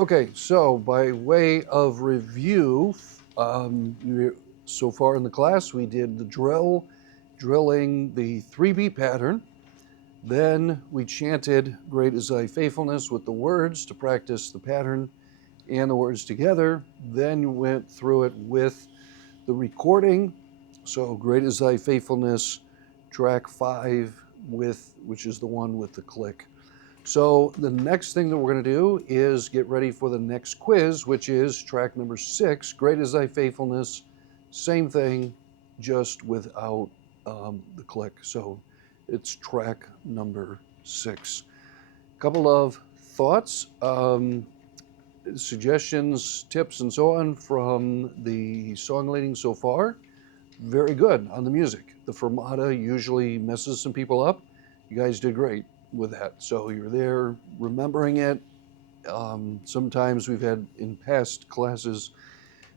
Okay, so by way of review, so far in the class we did the drilling the 3-beat pattern. Then we chanted "Great is Thy Faithfulness" with the words to practice the pattern and the words together. Then you went through it with the recording. So "Great is Thy Faithfulness," track 5, which is the one with the click. So the next thing that we're going to do is get ready for the next quiz, which is track number 6, "Great is Thy Faithfulness." Same thing, just without the click. So it's track number 6. Couple of thoughts, suggestions, tips, and so on from the song leading so far. Very good on the music. The fermata usually messes some people up. You guys did great with that. So you're there remembering it. Sometimes we've had in past classes,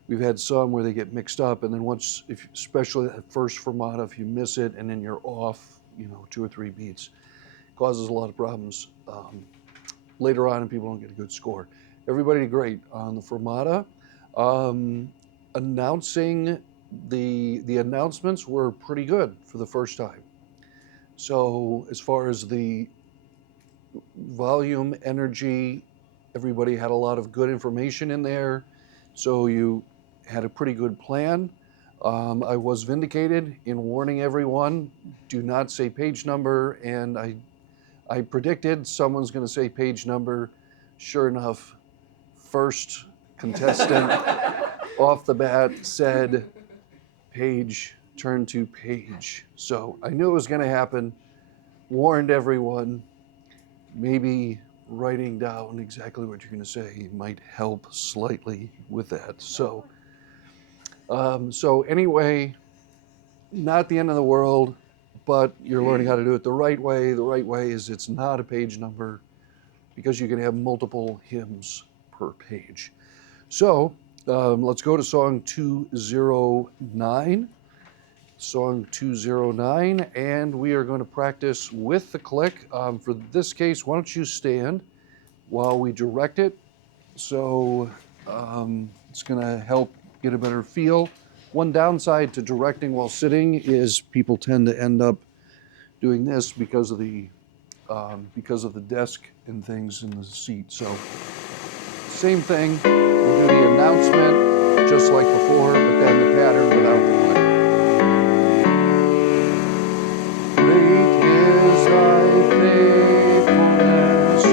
we've had some where they get mixed up, and then once, especially that first fermata, if you miss it and then you're off, 2 or 3 beats, causes a lot of problems later on, and people don't get a good score. Everybody did great on the fermata. Announcing the announcements were pretty good for the first time. So as far as the volume, energy, everybody had a lot of good information in there. So you had a pretty good plan. I was vindicated in warning everyone, do not say page number. And I predicted someone's going to say page number. Sure enough, first contestant off the bat said page, turn to page. So I knew it was going to happen, warned everyone. Maybe writing down exactly what you're going to say might help slightly with that. So anyway, not the end of the world, but you're learning how to do it the right way. The right way is it's not a page number, because you can have multiple hymns per page. So let's go to song 209. Song 209, and we are going to practice with the click. For this case, why don't you stand while we direct it? So it's going to help get a better feel. One downside to directing while sitting is people tend to end up doing this because of the desk and things in the seat. So same thing, we'll do the announcement just like before, but then the pattern without the click. Great is thy faithfulness, O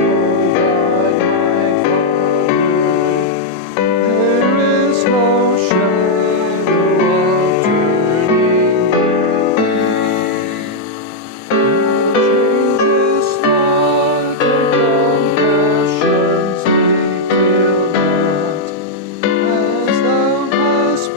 God, my Father. There is no shadow of turning with thee. Thou changest not, thy compassions they fail not. As thou hast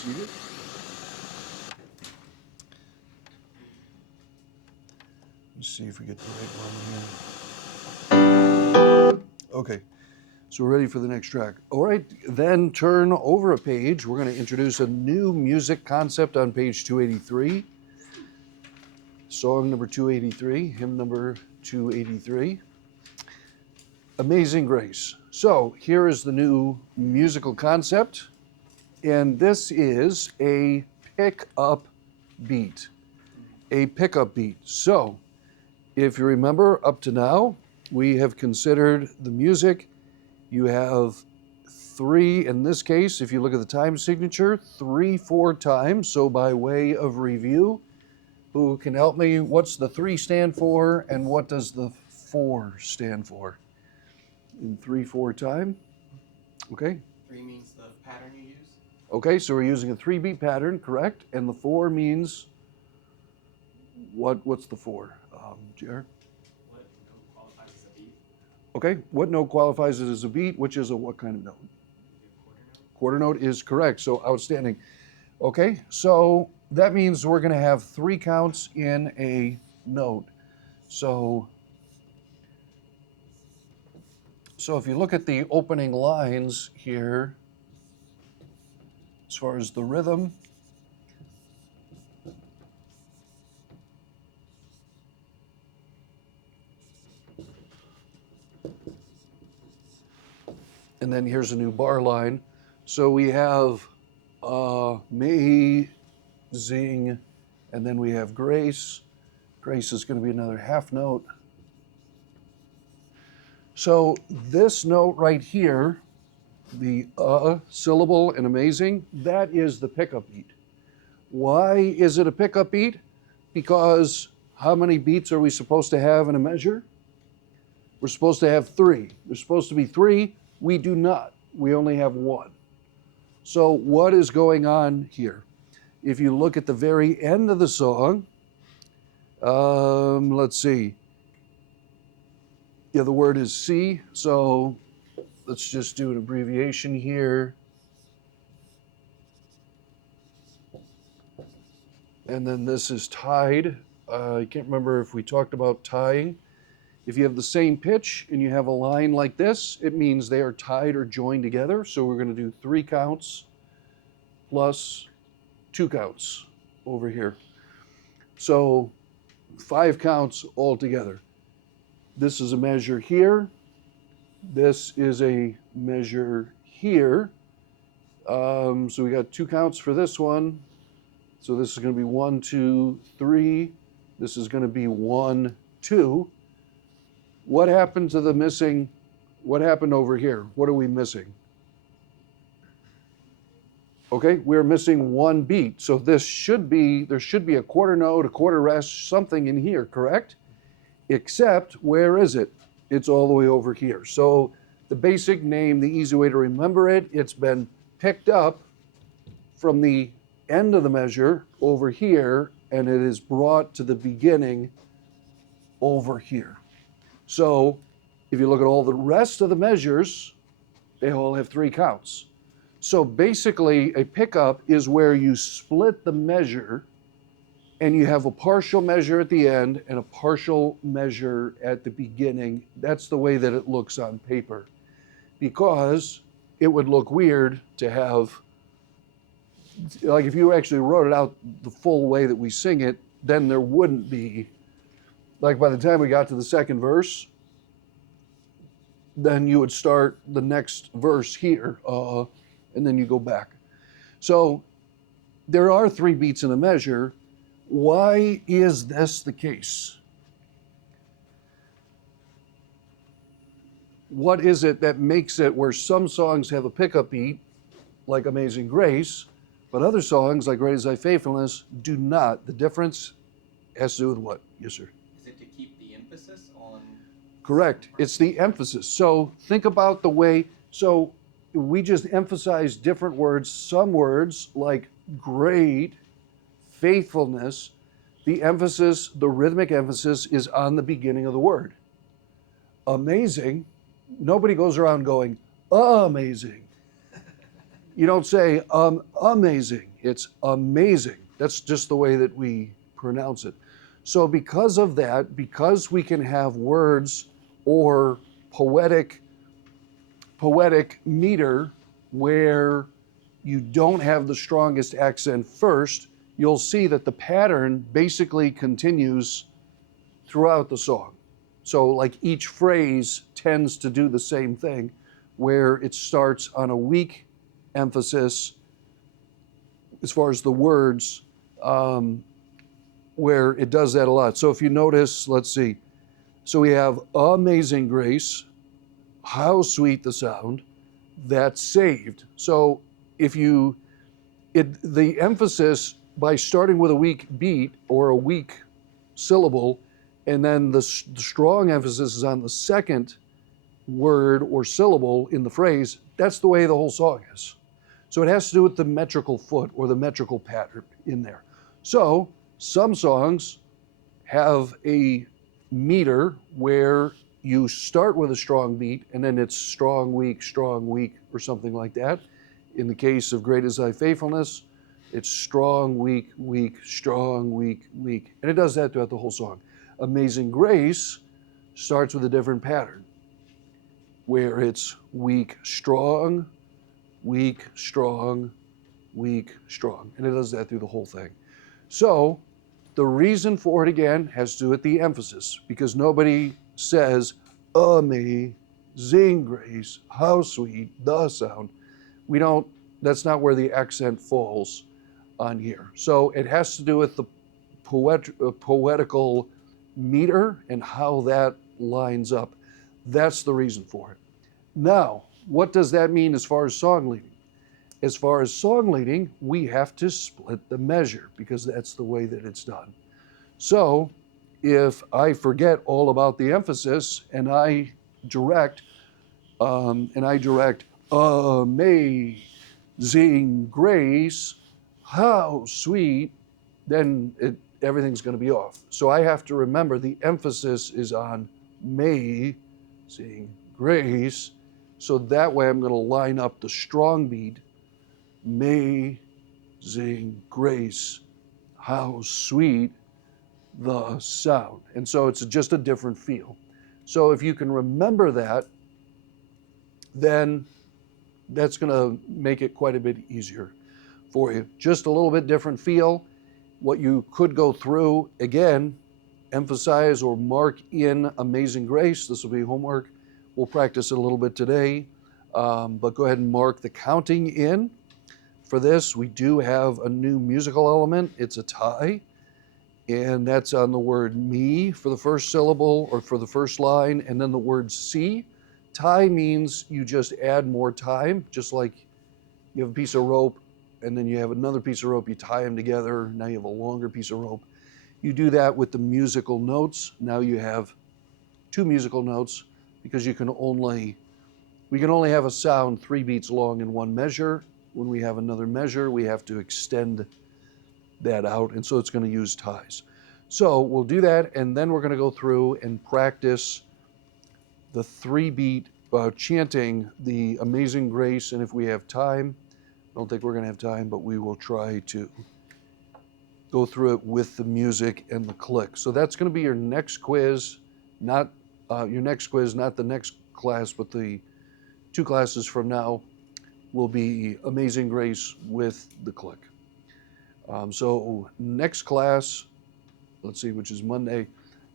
seated. Let's see if we get the right one here. Okay, so we're ready for the next track. All right, then turn over a page. We're going to introduce a new music concept on page 283. Song number 283, hymn number 283. Amazing Grace. So here is the new musical concept, and this is a pick-up beat. A pick-up beat. So if you remember, up to now, we have considered the music. You have 3, in this case, if you look at the time signature, 3 4 times. So by way of review, who can help me? What's the 3 stand for, and what does the 4 stand for? In 3 4 time. Okay. 3 means the pattern you use. Okay, so we're using a 3-beat pattern, correct? And the 4 means what? What's the 4? Jared? What note qualifies as a beat? Okay, what note qualifies it as a beat? Which is a what kind of note? Quarter note. Quarter note is correct, so outstanding. Okay, so that means we're going to have 3 counts in a note. So if you look at the opening lines here, as far as the rhythm, and then here's a new bar line. So we have amazing, and then we have grace. Grace is going to be another half note. So this note right here, the syllable in amazing, that is the pickup beat. Why is it a pickup beat? Because how many beats are we supposed to have in a measure? We're supposed to have 3. There's supposed to be 3. We do not. We only have 1. So what is going on here? If you look at the very end of the song, let's see. Yeah, the word is C, so let's just do an abbreviation here. And then this is tied. I can't remember if we talked about tying. If you have the same pitch and you have a line like this, it means they are tied or joined together. So we're going to do 3 counts plus 2 counts over here. So 5 counts altogether. This is a measure here. This is a measure here. So we got 2 counts for this one. So this is going to be 1, 2, 3. This is going to be 1, 2. What happened to the missing? What happened over here? What are we missing? Okay, we're missing 1 beat. So there should be a quarter note, a quarter rest, something in here, correct? Except, where is it? It's all the way over here. So the basic name, the easy way to remember it, it's been picked up from the end of the measure over here, and it is brought to the beginning over here. So if you look at all the rest of the measures, they all have 3 counts. So basically, a pickup is where you split the measure and you have a partial measure at the end and a partial measure at the beginning. That's the way that it looks on paper, because it would look weird to have, like if you actually wrote it out the full way that we sing it, then there wouldn't be, like by the time we got to the second verse, then you would start the next verse here, and then you go back. So there are 3 beats in a measure. Why is this the case? What is it that makes it where some songs have a pickup beat, like Amazing Grace, but other songs, like Great Is Thy Faithfulness, do not? The difference has to do with what? Yes, sir. Is it to keep the emphasis on? Correct. It's the emphasis. So think about the way, so we just emphasize different words. Some words like great, faithfulness, the emphasis, the rhythmic emphasis is on the beginning of the word. Amazing, nobody goes around going, amazing. You don't say amazing. It's amazing. That's just the way that we pronounce it. So because of that, because we can have words or poetic meter where you don't have the strongest accent first, you'll see that the pattern basically continues throughout the song. So like each phrase tends to do the same thing, where it starts on a weak emphasis as far as the words, where it does that a lot. So if you notice, let's see. So we have amazing grace, how sweet the sound, that's saved. So if you, the emphasis by starting with a weak beat or a weak syllable, and then the strong emphasis is on the second word or syllable in the phrase, that's the way the whole song is. So it has to do with the metrical foot or the metrical pattern in there. So some songs have a meter where you start with a strong beat and then it's strong, weak, or something like that. In the case of Great is Thy Faithfulness, it's strong, weak, strong, weak. And it does that throughout the whole song. Amazing Grace starts with a different pattern where it's weak, strong, weak, strong. And it does that through the whole thing. So the reason for it again has to do with the emphasis, because nobody says amazing grace, how sweet the sound. We don't, that's not where the accent falls on here. So it has to do with the poetical meter and how that lines up. That's the reason for it. Now, what does that mean as far as song leading? As far as song leading, we have to split the measure because that's the way that it's done. So if I forget all about the emphasis and I direct amazing grace, how sweet, then everything's going to be off. So I have to remember the emphasis is on amazing grace. So that way I'm going to line up the strong beat, amazing grace, how sweet the sound. And so it's just a different feel. So if you can remember that, then that's going to make it quite a bit easier for you. Just a little bit different feel. What you could go through, again, emphasize or mark in Amazing Grace. This will be homework. We'll practice it a little bit today, but go ahead and mark the counting in. For this, we do have a new musical element. It's a tie, and that's on the word me for the first syllable or for the first line, and then the word see. Tie means you just add more time, just like you have a piece of rope and then you have another piece of rope, you tie them together, now you have a longer piece of rope. You do that with the musical notes. Now you have two musical notes because we can only have a sound 3 beats long in one measure. When we have another measure, we have to extend that out, and so it's going to use ties. So we'll do that, and then we're going to go through and practice the 3-beat chanting the Amazing Grace, and if we have time, I don't think we're going to have time, but we will try to go through it with the music and the click. So that's going to be your next quiz, not the next class, but the 2 classes from now will be Amazing Grace with the click. So next class, let's see, which is Monday,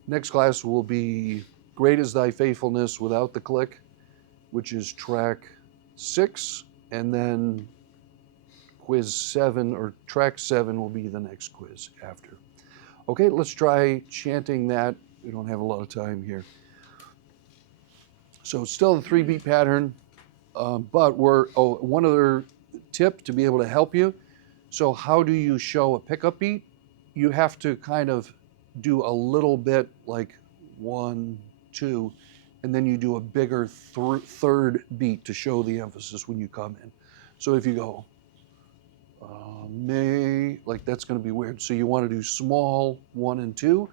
next class will be Great is Thy Faithfulness without the click, which is track 6, and then quiz 7 or track 7 will be the next quiz after. Okay, let's try chanting that. We don't have a lot of time here. So still the 3-beat pattern, but one other tip to be able to help you. So how do you show a pickup beat? You have to kind of do a little bit like 1, 2, and then you do a bigger third beat to show the emphasis when you come in. So if you go, may, like that's going to be weird. So you want to do small 1 and 2,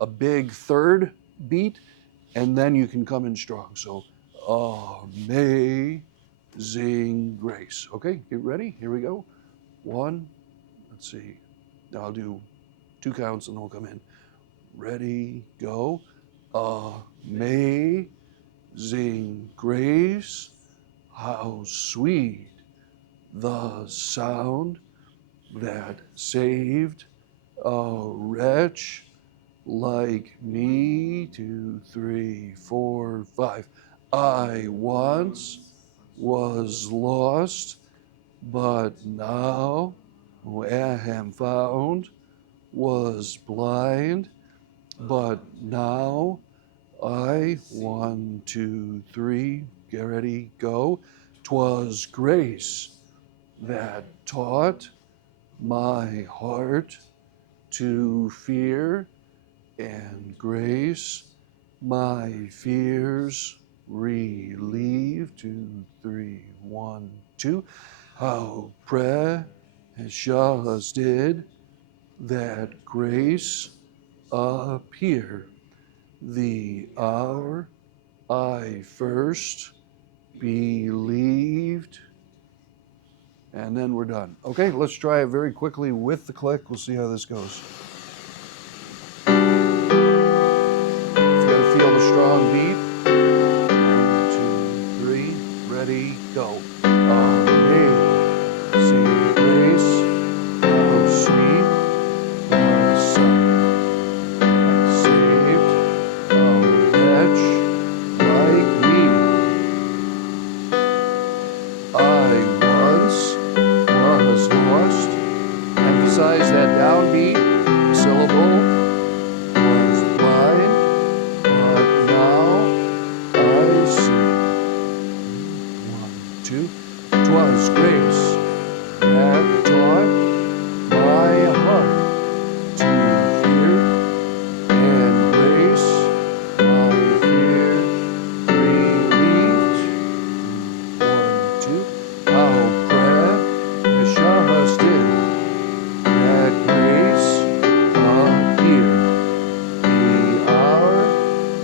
a big third beat, and then you can come in strong. So, may Amazing grace. Okay, get ready. Here we go. One, let's see. I'll do 2 counts and then we'll come in. Ready, go. Amazing grace, how sweet the sound that saved a wretch like me. 2, 3, 4, 5. I once was lost, but now am found, was blind, but now 1, 2, 3, get ready, go. 'Twas grace that taught my heart to fear, and grace my fears relieved. 2, 3, 1, 2. How precious did that grace appear the hour I first believed. And then we're done. Okay, let's try it very quickly with the click. We'll see how this goes. You gotta feel the strong beat. 1, 2, 3, ready, go. Amazing grace, how sweet the sound that saved a wretch like me. I once was lost. Emphasize that downbeat syllable. Was blind, but now I see. 1, 2. 'Twas grace that taught my heart to fear, and grace my fear relieved. 1, 2. How precious did that grace appear the hour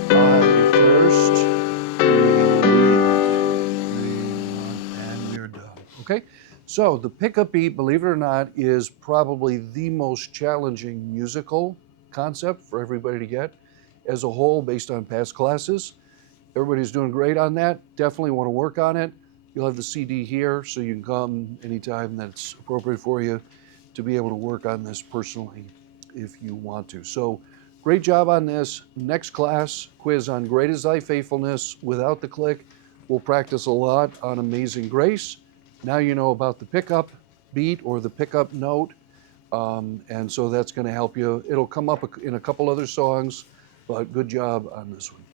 I first believed. And we're done. Okay, so the pickup beat, believe it or not, is probably the most challenging musical concept for everybody to get as a whole based on past classes. Everybody's doing great on that. Definitely want to work on it. You'll have the CD here, so you can come anytime that's appropriate for you to be able to work on this personally if you want to. So great job on this. Next class, quiz on Great is Thy Faithfulness without the click. We'll practice a lot on Amazing Grace. Now you know about the pickup beat or the pickup note. And so that's going to help you. It'll come up in a couple other songs, but good job on this one.